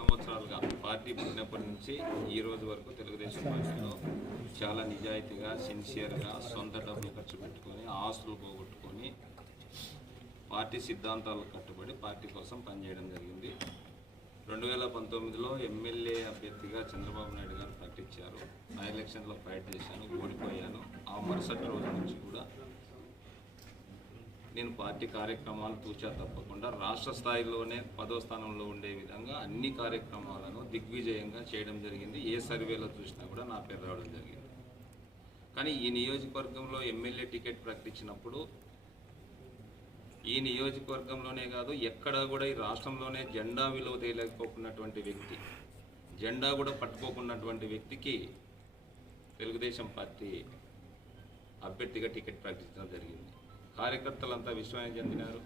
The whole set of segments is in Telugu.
సంవత్సరాలుగా పార్టీ పుట్టినప్పటి నుంచి ఈ రోజు వరకు తెలుగుదేశం పార్టీలో చాలా నిజాయితీగా సిన్సియర్గా సొంత డబ్బులు ఖర్చు పెట్టుకొని ఆస్తులు పోగొట్టుకొని పార్టీ సిద్ధాంతాలకు కట్టుబడి పార్టీ కోసం పనిచేయడం జరిగింది. రెండు వేల పంతొమ్మిదిలో ఎమ్మెల్యే అభ్యర్థిగా చంద్రబాబు నాయుడు గారు ప్రకటించారు ఆ ఎలక్షన్లో ఫైట్ చేశాను ఓడిపోయాను. ఆ మరుసటి రోజు నుంచి కూడా నేను పార్టీ కార్యక్రమాలు తూచా తప్పకుండా రాష్ట్ర స్థాయిలోనే పదో స్థానంలో ఉండే విధంగా అన్ని కార్యక్రమాలను దిగ్విజయంగా చేయడం జరిగింది. ఏ సర్వేలో చూసినా కూడా నా పేరు రావడం జరిగింది. కానీ ఈ నియోజకవర్గంలో ఎమ్మెల్యే టికెట్ ప్రకటించినప్పుడు ఈ నియోజకవర్గంలోనే కాదు ఎక్కడ కూడా ఈ రాష్ట్రంలోనే జెండా విలువ తేలేకపోకున్నటువంటి వ్యక్తి జెండా కూడా పట్టుకోకున్నటువంటి వ్యక్తికి తెలుగుదేశం పార్టీ అభ్యర్థిగా టికెట్ ప్రకటించడం జరిగింది. కార్యకర్తలంతా విశ్వాసం చెందినారు.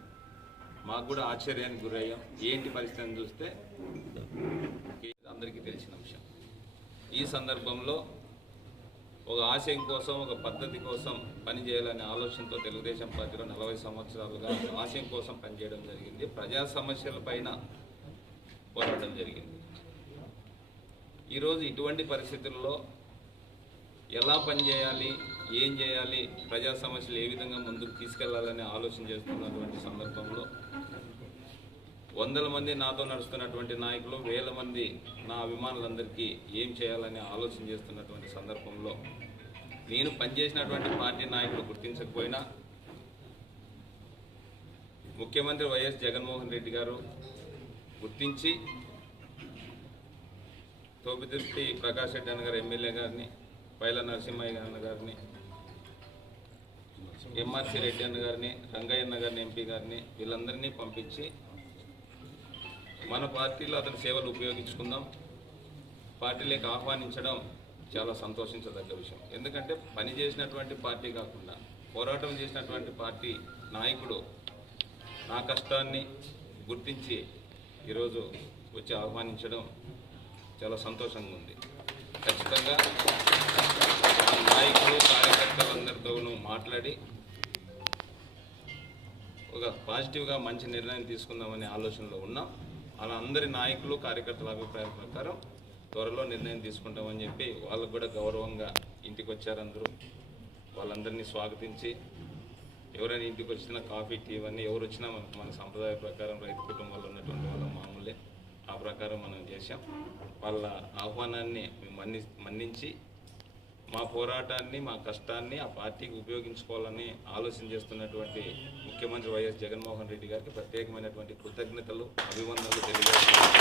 మాకు కూడా ఆశ్చర్యానికి గురయ్యాం. ఏంటి పరిస్థితిని చూస్తే అందరికీ తెలిసిన అంశం ఈ సందర్భంలో ఒక ఆశయం కోసం ఒక పద్ధతి కోసం పనిచేయాలనే ఆలోచనతో తెలుగుదేశం పార్టీలో నలభై సంవత్సరాలుగా ఆశయం కోసం పనిచేయడం జరిగింది. ప్రజా సమస్యల పైన పోరాటం జరిగింది. ఈరోజు ఇటువంటి పరిస్థితుల్లో ఎలా పనిచేయాలి ఏం చేయాలి ప్రజా సమస్యలు ఏ విధంగా ముందుకు తీసుకెళ్ళాలని ఆలోచన చేస్తున్నటువంటి సందర్భంలో వందల మంది నాతో నడుస్తున్నటువంటి నాయకులు వేల మంది నా అభిమానులందరికీ ఏం చేయాలని ఆలోచన చేస్తున్నటువంటి సందర్భంలో నేను పనిచేసినటువంటి పార్టీ నాయకులు గుర్తించకపోయినా ముఖ్యమంత్రి వైఎస్ జగన్మోహన్ రెడ్డి గారు గుర్తించి తోపిదిర్తి ప్రకాష్ రెడ్డి అన్న గారు ఎమ్మెల్యే గారిని పైల నరసింహయ్య అన్న గారిని ఎంఆర్సీ రెడ్డి అన్న గారిని రంగయ్యన్న గారిని ఎంపీ గారిని వీళ్ళందరినీ పంపించి మన పార్టీలో అతని సేవలు ఉపయోగించుకుందాం. పార్టీలోకి ఆహ్వానించడం చాలా సంతోషించదగ్గ విషయం. ఎందుకంటే పని చేసినటువంటి పార్టీ కాకుండా పోరాటం చేసినటువంటి పార్టీ నాయకుడు నా కష్టాన్ని గుర్తించి ఈరోజు వచ్చి ఆహ్వానించడం చాలా సంతోషంగా ఉంది. ఖచ్చితంగా నాయకులు కార్యకర్తలందరితోనూ మాట్లాడి ఒక పాజిటివ్గా మంచి నిర్ణయం తీసుకుందామనే ఆలోచనలో ఉన్నాం. అలా అందరి నాయకులు కార్యకర్తల అభిప్రాయం ప్రకారం త్వరలో నిర్ణయం తీసుకుంటామని చెప్పి వాళ్ళకు కూడా గౌరవంగా ఇంటికి వచ్చారందరూ వాళ్ళందరినీ స్వాగతించి ఎవరైనా ఇంటికి వచ్చినా కాఫీ టీ ఇవన్నీ ఎవరు వచ్చినా మన సంప్రదాయ ప్రకారం రైతు కుటుంబాల్లో ఉన్నటువంటి వాళ్ళ మామూలే. ఆ ప్రకారం మనం చేశాం. వాళ్ళ ఆహ్వానాన్ని మేము మన్ని మన్నించి మా పోరాటాన్ని మా కష్టాన్ని ఆ పార్టీకి ఉపయోగించుకోవాలని ఆలోచన చేస్తున్నటువంటి ముఖ్యమంత్రి వైఎస్ జగన్మోహన్ రెడ్డి గారికి ప్రత్యేకమైనటువంటి కృతజ్ఞతలు అభివందనలు తెలియజేస్తున్నాను.